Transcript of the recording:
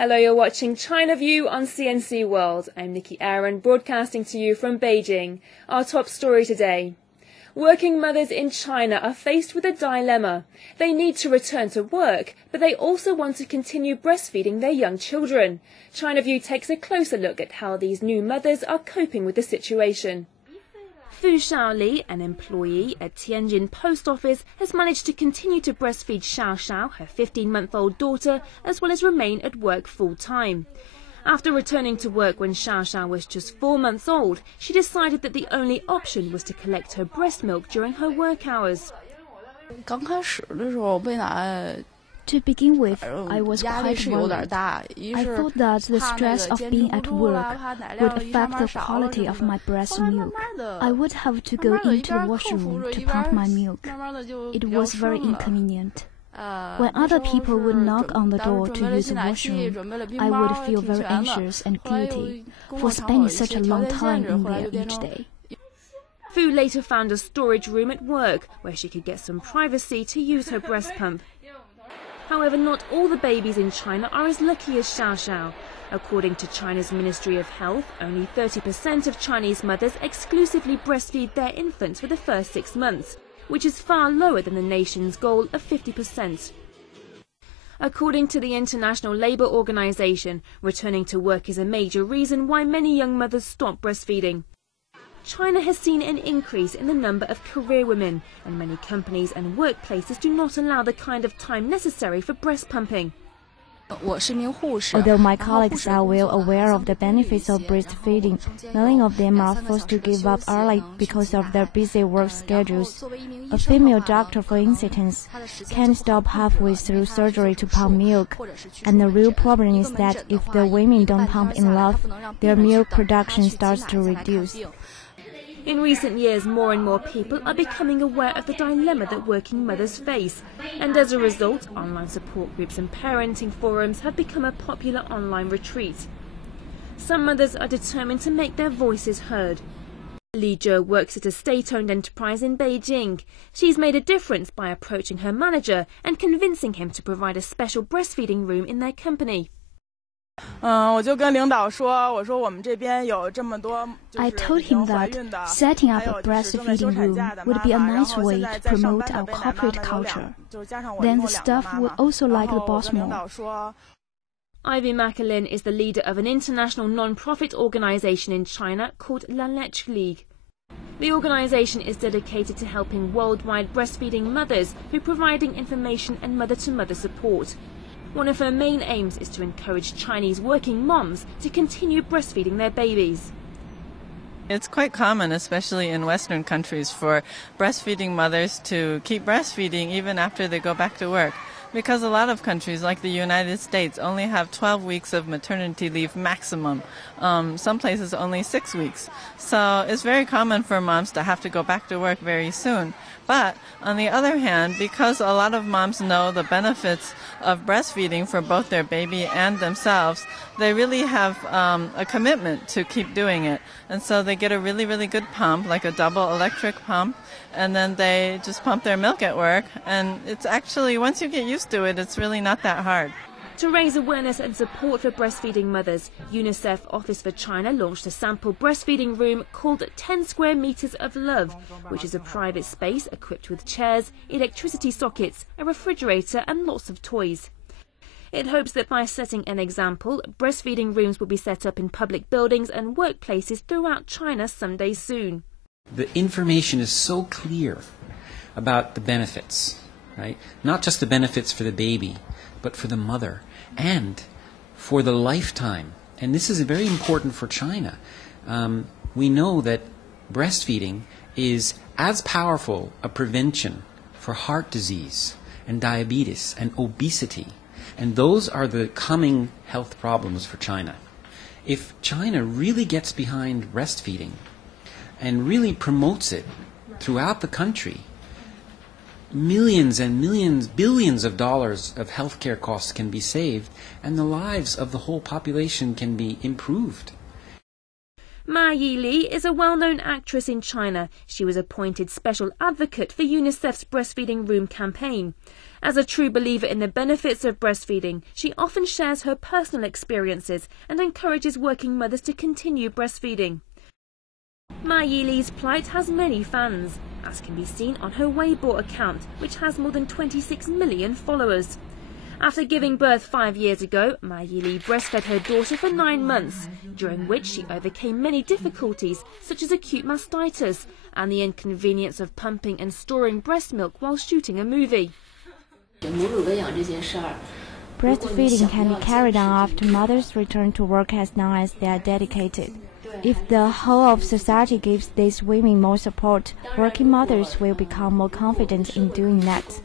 Hello, you're watching China View on CNC World. I'm Nikki Aaron, broadcasting to you from Beijing. Our top story today. Working mothers in China are faced with a dilemma. They need to return to work, but they also want to continue breastfeeding their young children. China View takes a closer look at how these new mothers are coping with the situation. Fu Xiaoli, an employee at Tianjin Post Office, has managed to continue to breastfeed Xiao Xiao, her 15-month-old daughter, as well as remain at work full-time. After returning to work when Xiao Xiao was just 4 months old, she decided that the only option was to collect her breast milk during her work hours. To begin with, I was quite worried. I thought that the stress of being at work would affect the quality of my breast milk. I would have to go into the washroom to pump my milk. It was very inconvenient. When other people would knock on the door to use the washroom, I would feel very anxious and guilty for spending such a long time in there each day. Fu later found a storage room at work where she could get some privacy to use her breast pump. However, not all the babies in China are as lucky as Xiao Xiao. According to China's Ministry of Health, only 30% of Chinese mothers exclusively breastfeed their infants for the first 6 months, which is far lower than the nation's goal of 50%. According to the International Labour Organization, returning to work is a major reason why many young mothers stop breastfeeding. China has seen an increase in the number of career women, and many companies and workplaces do not allow the kind of time necessary for breast pumping. Although my colleagues are well aware of the benefits of breastfeeding, many of them are forced to give up early because of their busy work schedules. A female doctor, for instance, can stop halfway through surgery to pump milk, and the real problem is that if the women don't pump enough, their milk production starts to reduce. In recent years, more and more people are becoming aware of the dilemma that working mothers face, and as a result, online support groups and parenting forums have become a popular online retreat. Some mothers are determined to make their voices heard. Li Zhe works at a state-owned enterprise in Beijing. She's made a difference by approaching her manager and convincing him to provide a special breastfeeding room in their company. I told him that setting up a breastfeeding room would be a nice way to promote our corporate culture. Then the staff would also like the boss more. Ivy Macalin is the leader of an international non-profit organization in China called La Leche League. The organization is dedicated to helping worldwide breastfeeding mothers through providing information and mother-to-mother support. One of her main aims is to encourage Chinese working moms to continue breastfeeding their babies. It's quite common, especially in Western countries, for breastfeeding mothers to keep breastfeeding even after they go back to work. Because a lot of countries, like the United States, only have 12 weeks of maternity leave maximum. Some places only 6 weeks. So it's very common for moms to have to go back to work very soon. But on the other hand, because a lot of moms know the benefits of breastfeeding for both their baby and themselves, they really have a commitment to keep doing it. And so they get a really, really good pump, like a double electric pump, and then they just pump their milk at work. And it's actually, once you get used to it, it's really not that hard. To raise awareness and support for breastfeeding mothers, UNICEF Office for China launched a sample breastfeeding room called 10 Square Meters of Love, which is a private space equipped with chairs, electricity sockets, a refrigerator and lots of toys. It hopes that by setting an example, breastfeeding rooms will be set up in public buildings and workplaces throughout China someday soon. The information is so clear about the benefits, right? Not just the benefits for the baby, but for the mother and for the lifetime. And this is very important for China. We know that breastfeeding is as powerful a prevention for heart disease and diabetes and obesity. And those are the coming health problems for China. If China really gets behind breastfeeding and really promotes it throughout the country, millions and millions, billions of dollars of healthcare costs can be saved, and the lives of the whole population can be improved. Ma Yili is a well-known actress in China. She was appointed special advocate for UNICEF's Breastfeeding Room campaign. As a true believer in the benefits of breastfeeding, she often shares her personal experiences and encourages working mothers to continue breastfeeding. Ma Yili's plight has many fans, as can be seen on her Weibo account, which has more than 26 million followers. After giving birth 5 years ago, Ma Yili breastfed her daughter for 9 months, during which she overcame many difficulties, such as acute mastitis and the inconvenience of pumping and storing breast milk while shooting a movie. Breastfeeding can be carried on after mothers return to work as long as they are dedicated. If the whole of society gives these women more support, working mothers will become more confident in doing that.